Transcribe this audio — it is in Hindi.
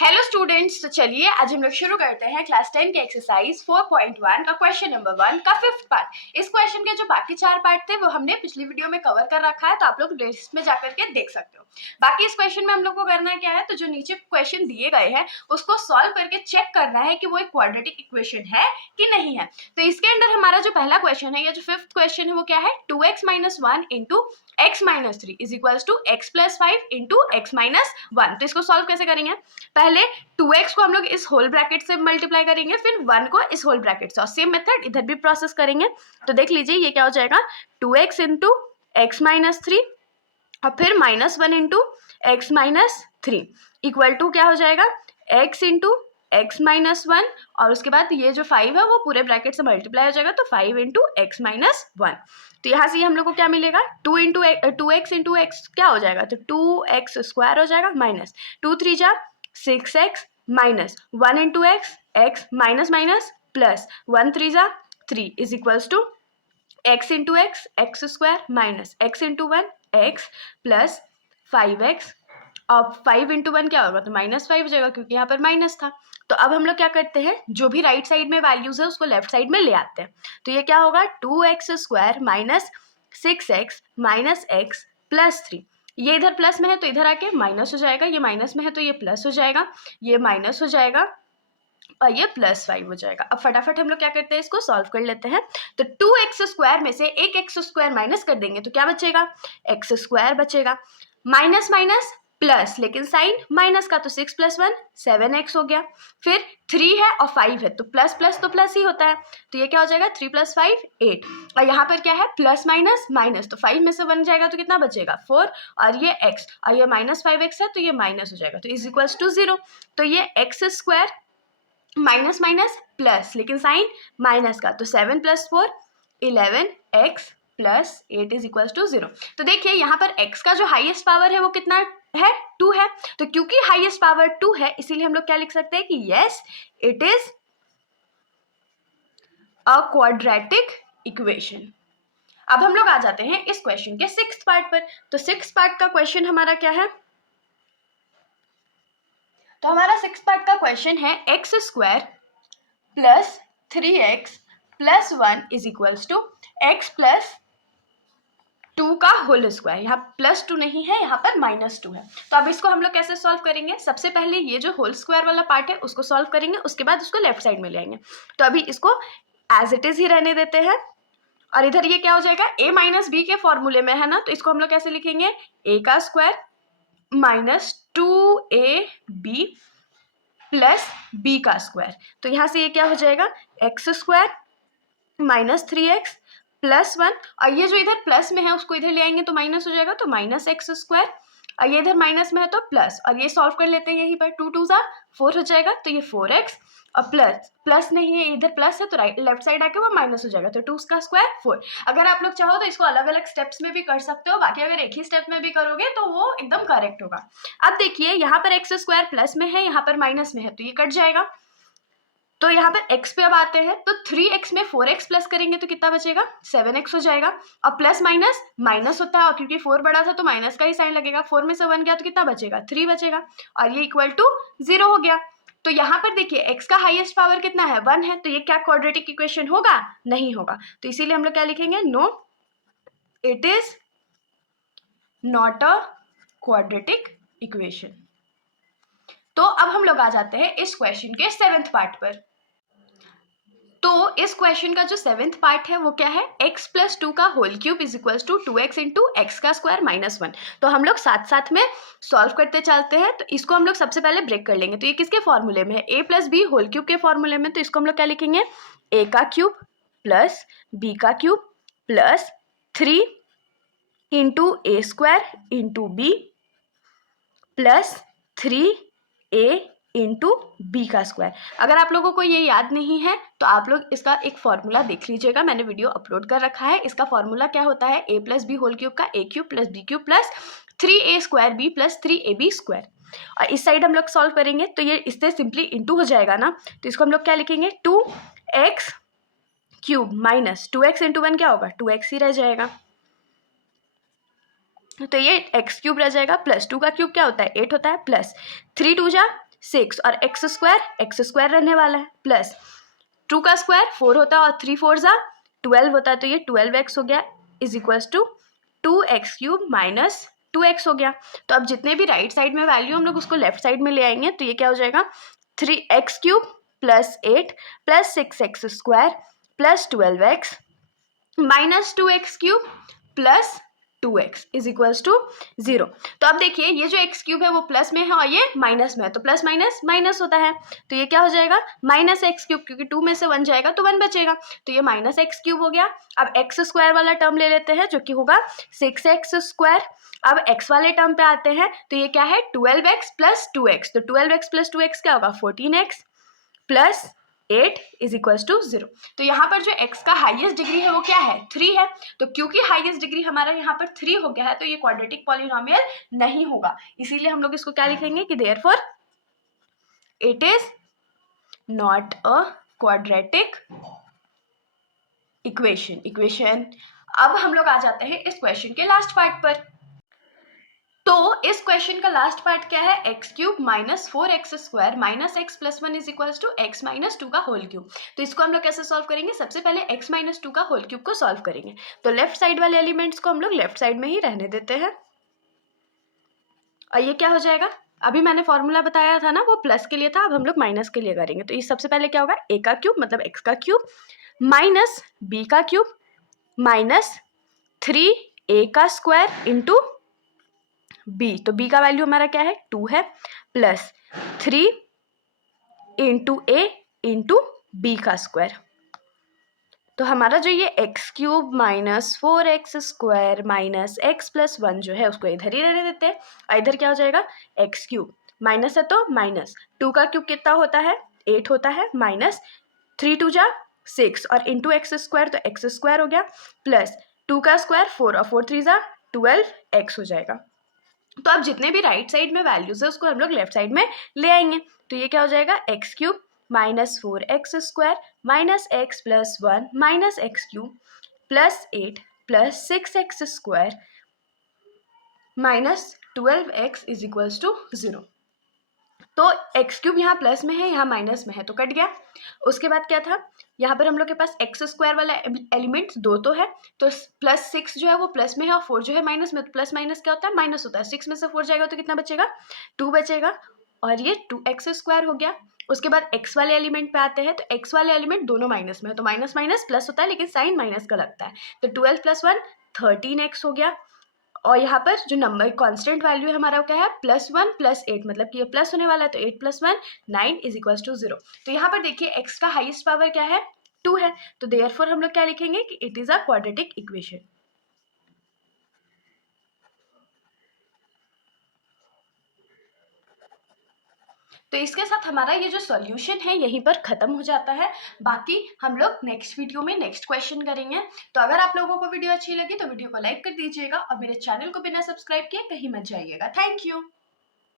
हेलो स्टूडेंट्स, तो चलिए आज हम लोग शुरू करते हैं क्लास 10 के एक्सरसाइज 4.1 का क्वेश्चन नंबर 1 का फिफ्थ पार्ट। इस क्वेश्चन के जो बाकी 4 पार्ट थे वो हमने पिछली वीडियो में कवर कर रखा है, तो आप लोग लिस्ट में जाकर के देख सकते हो। बाकी इस क्वेश्चन में हम लोग को करना क्या है, तो जो नीचे क्वेश्चन दिए गए हैं उसको सॉल्व करके चेक करना है कि वो एक क्वाड्रेटिक इक्वेशन है कि नहीं है। तो इसके अंदर हमारा जो पहला क्वेश्चन है या जो फिफ्थ क्वेश्चन है वो क्या है, 2x - 1 into x - 3 is equals to x + 5 into x - 1। तो इसको सॉल्व कैसे करेंगे, पहले 2x को हम लोग इस होल ब्रैकेट से मल्टीप्लाई करेंगे, फिर 1 को इस होल ब्रैकेट से, और सेम मेथड इधर भी प्रोसेस करेंगे। तो देख लीजिए ये क्या हो जाएगा, 2x इंटू x - 3 और फिर -1 इंटू x - 3 इक्वल टू क्या हो जाएगा, x इंटू x - 1 और उसके बाद ये जो 5 है वो पूरे ब्रैकेट से मल्टीप्लाई हो जाएगा, तो 5 इंटू x - 1। तो यहाँ से हम लोग को क्या मिलेगा, 2x इंटू x क्या हो जाएगा, तो 2x² हो जाएगा माइनस 2 3 जा 6x minus 1 into x minus minus plus 1 3 जा 3 is equals to x into x² minus x into 1 x plus 5x और 5 इंटू 1 क्या होगा, तो -5 हो जाएगा क्योंकि यहाँ पर माइनस था। तो अब हम लोग क्या करते हैं, जो भी राइट साइड में वैल्यूज है उसको लेफ्ट साइड में ले आते हैं। तो ये क्या होगा, 2x² minus 6x minus x plus 3। ये इधर प्लस में है तो इधर आके माइनस हो जाएगा, ये माइनस में है तो ये प्लस हो जाएगा, ये माइनस हो जाएगा और ये +5 हो जाएगा। अब फटाफट हम लोग क्या करते हैं, इसको सॉल्व कर लेते हैं। तो 2x² में से एक x² माइनस कर देंगे तो क्या बचेगा, x² बचेगा, माइनस माइनस प्लस, लेकिन साइन माइनस का, तो 6 + 1 7x हो गया। फिर 3 है और 5 है तो प्लस प्लस तो प्लस ही होता है, तो ये क्या हो जाएगा, 3 + 5 8। और यहाँ पर क्या है, प्लस माइनस माइनस, तो 5 में से 1 जाएगा तो कितना बचेगा 4, और ये x और ये -5x है तो ये माइनस हो जाएगा, तो इज इक्वल्स टू 0। तो ये x² माइनस माइनस प्लस, लेकिन साइन माइनस का, तो 7 + 4 11x plus 8 is equals to 0। तो देखिए यहाँ पर x का जो हाईएस्ट पावर है वो कितना है, 2 है। तो क्योंकि हाईएस्ट पावर 2 है इसीलिए हम लोग क्या लिख सकते हैं कि yes it is a quadratic equation. अब हम लोग आ जाते हैं इस क्वेश्चन के सिक्स्थ पार्ट पर। तो सिक्स्थ पार्ट का क्वेश्चन हमारा क्या है, तो हमारा सिक्स्थ पार्ट का क्वेश्चन है x² plus 3x plus 1 is equals to x plus 2 का होल स्क्वायर। यहाँ +2 नहीं है, यहाँ पर -2 है। तो अब इसको हम लोग कैसे सॉल्व करेंगे, सबसे पहले ये जो होल स्क्वायर वाला पार्ट है उसको सॉल्व करेंगे, उसके बाद उसको लेफ्ट साइड में ले आएंगे। तो अभी इसको एज इट इज ही रहने देते हैं, और इधर ये क्या हो जाएगा, a - b के फॉर्मूले में है ना, तो इसको हम लोग कैसे लिखेंगे, a² minus 2ab plus b²। तो यहाँ से ये क्या हो जाएगा, x² माइनस 3x प्लस 1, और ये जो इधर प्लस में है उसको इधर ले आएंगे तो माइनस हो जाएगा, तो -x², और ये इधर माइनस में है तो प्लस, और ये सॉल्व कर लेते हैं, यहीं पर 2 2 जा 4 हो जाएगा, तो ये 4x और प्लस प्लस नहीं है, इधर प्लस है तो राइट लेफ्ट साइड आके वो माइनस हो जाएगा, तो 2 का स्क्वायर 4। अगर आप लोग चाहो तो इसको अलग अलग स्टेप्स में भी कर सकते हो, बाकी अगर एक ही स्टेप में भी करोगे तो वो एकदम करेक्ट होगा। अब देखिए यहाँ पर x² प्लस में है, यहाँ पर माइनस में है, तो ये कट जाएगा। तो यहाँ पर x पे अब आते हैं, तो 3x में 4x प्लस करेंगे तो कितना बचेगा, 7x हो जाएगा। और प्लस माइनस माइनस होता है, और क्योंकि 4 बड़ा था तो माइनस का ही साइन लगेगा, 4 में से 1 गया तो कितना बचेगा, 3 बचेगा, और ये इक्वल टू 0 हो गया। तो यहाँ पर देखिए x का हाईएस्ट पावर कितना है, 1 है, तो ये क्या क्वाड्रेटिक इक्वेशन होगा, नहीं होगा। तो इसीलिए हम लोग क्या लिखेंगे, no it is not a quadratic equation. तो अब हम लोग आ जाते हैं इस क्वेश्चन के 7th पार्ट पर। तो इस क्वेश्चन का जो 7th पार्ट है वो क्या है, x + 2 का whole cube is equals to 2x into x² minus 1। तो हम लोग साथ साथ में सॉल्व करते चलते हैं। तो इसको हम लोग सबसे पहले ब्रेक कर लेंगे। तो ये किसके फॉर्मूले में है, a + b होल क्यूब के फॉर्मूले में। तो इसको हम लोग क्या लिखेंगे, a³ plus b³ plus 3 into a² into b plus 3a into b²। अगर आप लोगों को ये याद नहीं है तो आप लोग इसका एक फॉर्मूला देख लीजिएगा, मैंने वीडियो अपलोड कर रखा है। इसका फॉर्मूला क्या होता है, a + b होल क्यूब का a³ plus b³ plus 3a² b plus 3ab²। और इस साइड हम लोग सॉल्व करेंगे तो ये इससे सिंपली इंटू हो जाएगा ना, तो इसको हम लोग क्या लिखेंगे, 2x³ माइनस 2x इंटू 1 क्या होगा, 2x ही रह जाएगा, तो ये x³ रह जाएगा, प्लस 2 का क्यूब क्या होता है 8 होता है, प्लस 3 2 जा 6 और एक्स स्क्वायर रहने वाला है, प्लस 2 का स्क्वायर 4 होता है और 3 4 जा 12 होता है, तो ये 12x हो गया is equals to 2x³ minus 2x हो गया। तो अब जितने भी राइट साइड में वैल्यू हम लोग उसको लेफ्ट साइड में ले आएंगे, तो ये क्या हो जाएगा 3x³ plus 8 plus 6x² plus 12x minus 2x³ plus 2x is equals to 0। तो अब देखिए ये जो x³ है वो प्लस में है और ये माइनस में है, तो प्लस माइनस माइनस होता है, तो ये क्या हो जाएगा माइनस x³, क्योंकि 2 में से 1 जाएगा तो 1 बचेगा, तो ये माइनस x³ हो गया। अब x² वाला टर्म ले लेते हैं जो कि होगा 6x²। अब x वाले टर्म पे आते हैं, तो ये क्या है 12x प्लस 2x, तो 12x प्लस 2x क्या होगा 14x plus 8 is equals to 0। तो यहाँ पर जो x का हाईएस्ट डिग्री है वो क्या है 3 है, तो क्योंकि हाईएस्ट डिग्री हमारा यहाँ पर 3 हो गया है तो ये क्वाड्रेटिक पॉलिनोमियल नहीं होगा, इसीलिए हम लोग इसको क्या लिखेंगे कि therefore it is not a quadratic equation. अब हम लोग आ जाते हैं इस क्वेश्चन के लास्ट पार्ट पर। तो इस क्वेश्चन का लास्ट पार्ट क्या है x³ minus 4x² minus x plus 1 is equals to x minus 2 का होल क्यूब। तो इसको हम लोग कैसे सॉल्व करेंगे, सबसे पहले x माइनस 2 का होल क्यूब को सॉल्व करेंगे। तो लेफ्ट साइड वाले एलिमेंट्स को हम लोग लेफ्ट साइड में ही रहने देते हैं और ये क्या हो जाएगा, अभी मैंने फॉर्मूला बताया था ना वो प्लस के लिए था, अब हम लोग माइनस के लिए करेंगे। तो इस सबसे पहले क्या होगा a का क्यूब मतलब x का क्यूब माइनस b का क्यूब माइनस 3a का स्क्वायर इंटू b, तो b का वैल्यू हमारा क्या है 2 है, plus 3 into a into b का स्क्वायर। तो हमारा जो ये x³ minus 4x² minus x plus 1 जो है उसको इधर ही रहने देते हैं, और इधर क्या हो जाएगा x³ माइनस है तो माइनस 2 का क्यूब कितना होता है 8 होता है, माइनस 3 2 जा 6 और इंटू x² तो x² हो गया, प्लस 2 का स्क्वायर 4 और 4 3 जा 12x हो जाएगा। तो अब जितने भी राइट साइड में वैल्यूज है उसको हम लोग लेफ्ट साइड में ले आएंगे, तो ये क्या हो जाएगा x³ minus 4x² minus x plus 1 minus x³ plus 8 plus 6x² minus 12x is equals to 0। तो x³ यहाँ प्लस में है यहाँ माइनस में है तो कट गया। उसके बाद क्या था, यहाँ पर हम लोग के पास x² वाला एलिमेंट 2 तो है, तो प्लस 6 जो है वो प्लस में है और 4 जो है माइनस में, तो प्लस माइनस क्या होता है माइनस होता है, 6 में से 4 जाएगा तो कितना बचेगा 2 बचेगा और ये 2x² हो गया। उसके बाद x वाले एलिमेंट पे आते हैं, तो x वाले एलिमेंट दोनों माइनस में है, तो माइनस माइनस प्लस होता है लेकिन साइन माइनस का लगता है, तो 12 प्लस 1 13x हो गया। और यहाँ पर जो नंबर कांस्टेंट वैल्यू है हमारा क्या है +1 + 8, मतलब कि ये प्लस होने वाला है, तो 8 + 1 9 इज इक्वल्स टू 0। तो यहाँ पर देखिए x का हाईएस्ट पावर क्या है 2 है, तो देयरफॉर हम लोग क्या लिखेंगे कि it is a quadratic equation. तो इसके साथ हमारा ये जो सॉल्यूशन है यहीं पर ख़त्म हो जाता है, बाकी हम लोग नेक्स्ट वीडियो में नेक्स्ट क्वेश्चन करेंगे। तो अगर आप लोगों को वीडियो अच्छी लगी तो वीडियो को लाइक कर दीजिएगा और मेरे चैनल को बिना सब्सक्राइब किए कहीं मत जाइएगा। Thank you.